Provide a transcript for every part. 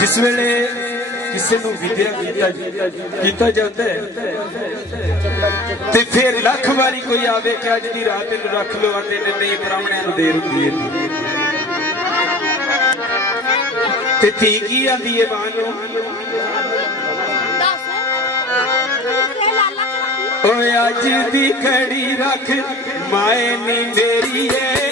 जिस वेले किसी नूं विद्या कीता जाता है ते फिर लख वारी कोई आवे कि अज दी रात इनू रख लो, आते ने नहीं प्राहुणियां नूं देर हुंदी है ते धी की आंदी है मां नूं, ओए अज दी घड़ी रख माए नी मेरी है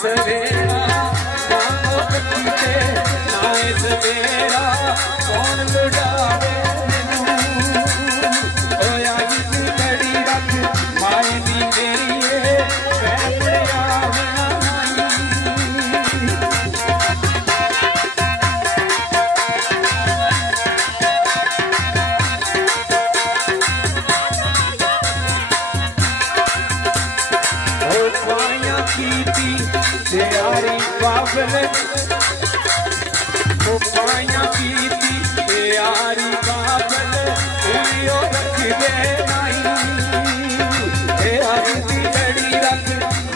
सवेरा सवेरा कौन लुटावे अज दी घड़ी रख माए नी मेरी तेरी बाबल पाया पीती तेरी बाबल उलियो रख दे नाई अज दी घड़ी रख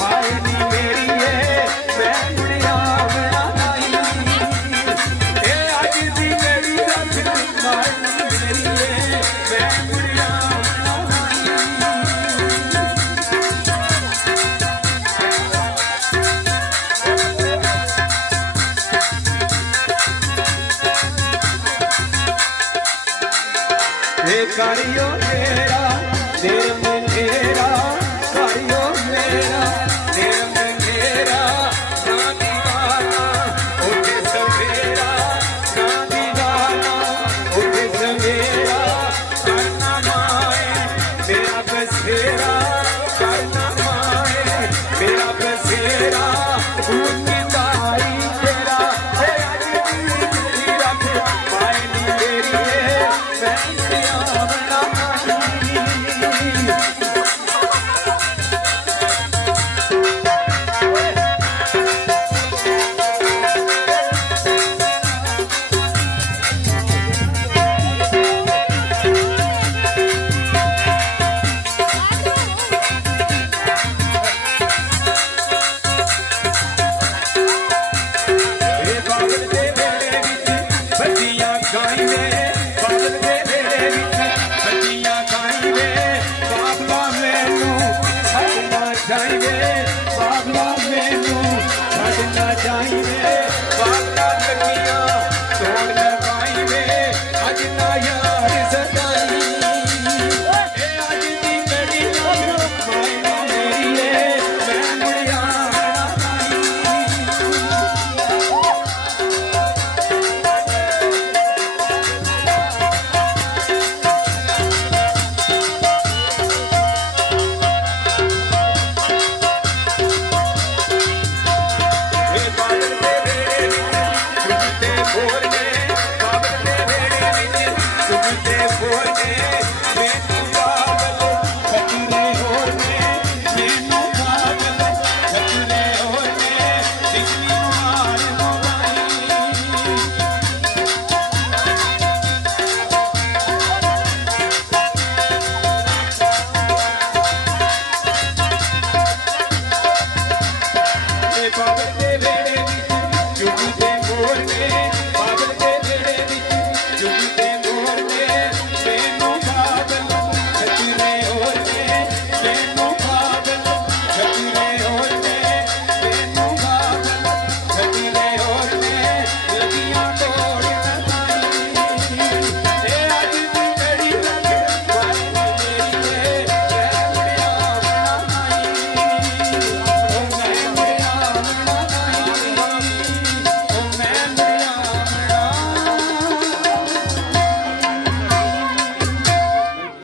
माए नी मेरी है मैं मुड़िया मेरा नाई अज दी घड़ी रख माए नी मेरी है मैं मुड़िया करियो मेरा दिल मेरा करियो मेरा दिल मेरा ना दीवाना उठे सवेरा ना दीवाना उठे सवेरा करना माए मेरा बसेरा करना माए मेरा बसेरा उनकी तारी तेरा आज दी रख माए नी मेरी है मैं Por